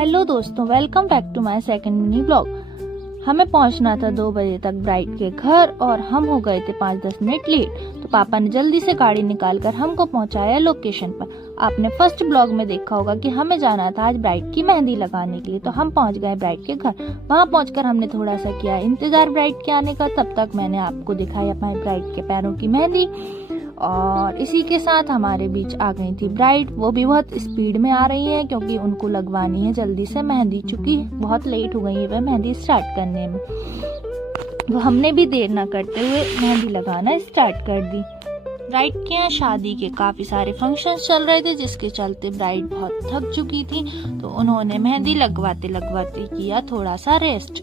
Hello दोस्तों, welcome back to my second mini blog. हमें पहुंचना था 2 बजे तक ब्राइड के घर और हम हो गए थे 5-10 मिनट लेट। तो पापा ने जल्दी से गाड़ी निकालकर हमको पहुंचाया लोकेशन पर। आपने फर्स्ट ब्लॉग में देखा होगा कि हमें जाना था आज ब्राइड की मेहंदी लगाने के लिए। तो हम पहुंच गए ब्राइड के घर। वहां पहुंचकर हमने थोड़ा सा किया इंतजार ब्राइड के आने का। तब तक मैंने आपको दिखाई हमारी ब्राइड के पैरों की मेहंदी और इसी के साथ हमारे बीच आ गई थी ब्राइड। वो भी बहुत स्पीड में आ रही है क्योंकि उनको लगवानी है जल्दी से मेहंदी, चूंकि बहुत लेट हो गई है वह मेहंदी स्टार्ट करने में। तो हमने भी देर न करते हुए मेहंदी लगाना स्टार्ट कर दी। ब्राइड के यहाँ शादी के काफी सारे फंक्शंस चल रहे थे, जिसके चलते ब्राइड बहुत थक चुकी थी। तो उन्होंने मेहंदी लगवाते लगवाते किया थोड़ा सा रेस्ट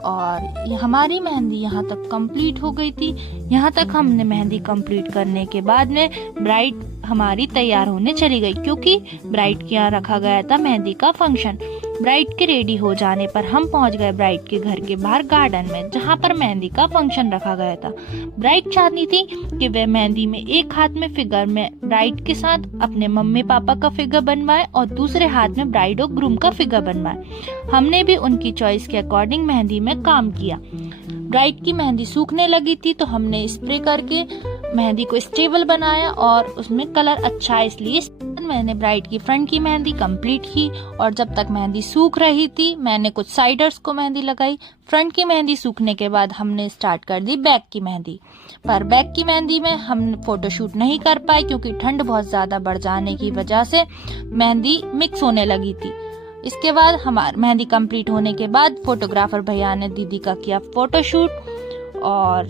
और हमारी मेहंदी यहाँ तक कंप्लीट हो गई थी। यहाँ तक हमने मेहंदी कंप्लीट करने के बाद में ब्राइड हमारी तैयार होने चली गई, क्योंकि ब्राइड के यहाँ रखा गया था मेहंदी का फंक्शन। ब्राइड के रेडी हो जाने पर हम पहुंच गए ब्राइड के घर के बाहर गार्डन में, जहाँ पर मेहंदी का फंक्शन रखा गया था। ब्राइड चाहती थी कि वह मेहंदी में एक हाथ में फिगर में ब्राइड के साथ अपने मम्मी पापा का फिगर बनवाए और दूसरे हाथ में ब्राइड और ग्रूम का फिगर बनवाए। हमने भी उनकी चॉइस के अकॉर्डिंग मेहंदी में काम किया। ब्राइड की मेहंदी सूखने लगी थी तो हमने स्प्रे करके मेहंदी को स्टेबल बनाया और उसमें कलर अच्छा है, इसलिए मैंने ब्राइड की फ्रंट की मेहंदी कंप्लीट की। और जब तक मेहंदी सूख रही थी मैंने कुछ साइडर्स को मेहंदी लगाई। फ्रंट की मेहंदी सूखने के बाद हमने स्टार्ट कर दी बैक की मेहंदी। पर बैक की मेहंदी में हम फोटोशूट नहीं कर पाए क्योंकि ठंड बहुत ज्यादा बढ़ जाने की वजह से मेहंदी मिक्स होने लगी थी। इसके बाद हमारी मेहंदी कंप्लीट होने के बाद फोटोग्राफर भैया ने दीदी का किया फोटोशूट और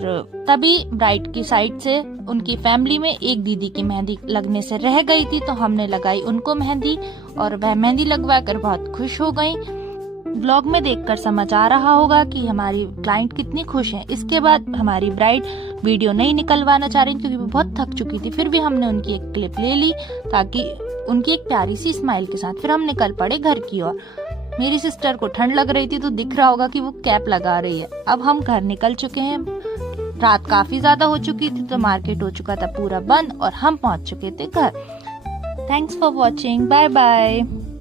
तभी ब्राइड की साइड से उनकी फैमिली में एक दीदी की मेहंदी लगने से रह गई थी, तो हमने लगाई उनको मेहंदी और वह मेहंदी लगवा कर बहुत खुश हो गई। ब्लॉग में देखकर समझ आ रहा होगा कि हमारी क्लाइंट कितनी खुश है। इसके बाद हमारी ब्राइड वीडियो नहीं निकलवाना चाह रही क्योंकि वो बहुत थक चुकी थी। फिर भी हमने उनकी एक क्लिप ले ली ताकि उनकी एक प्यारी सी स्माइल के साथ फिर हम निकल पड़े घर की ओर। मेरी सिस्टर को ठंड लग रही थी तो दिख रहा होगा कि वो कैप लगा रही है। अब हम घर निकल चुके हैं। रात काफी ज्यादा हो चुकी थी तो मार्केट हो चुका था पूरा बंद और हम पहुंच चुके थे घर। Thanks for watching, bye bye.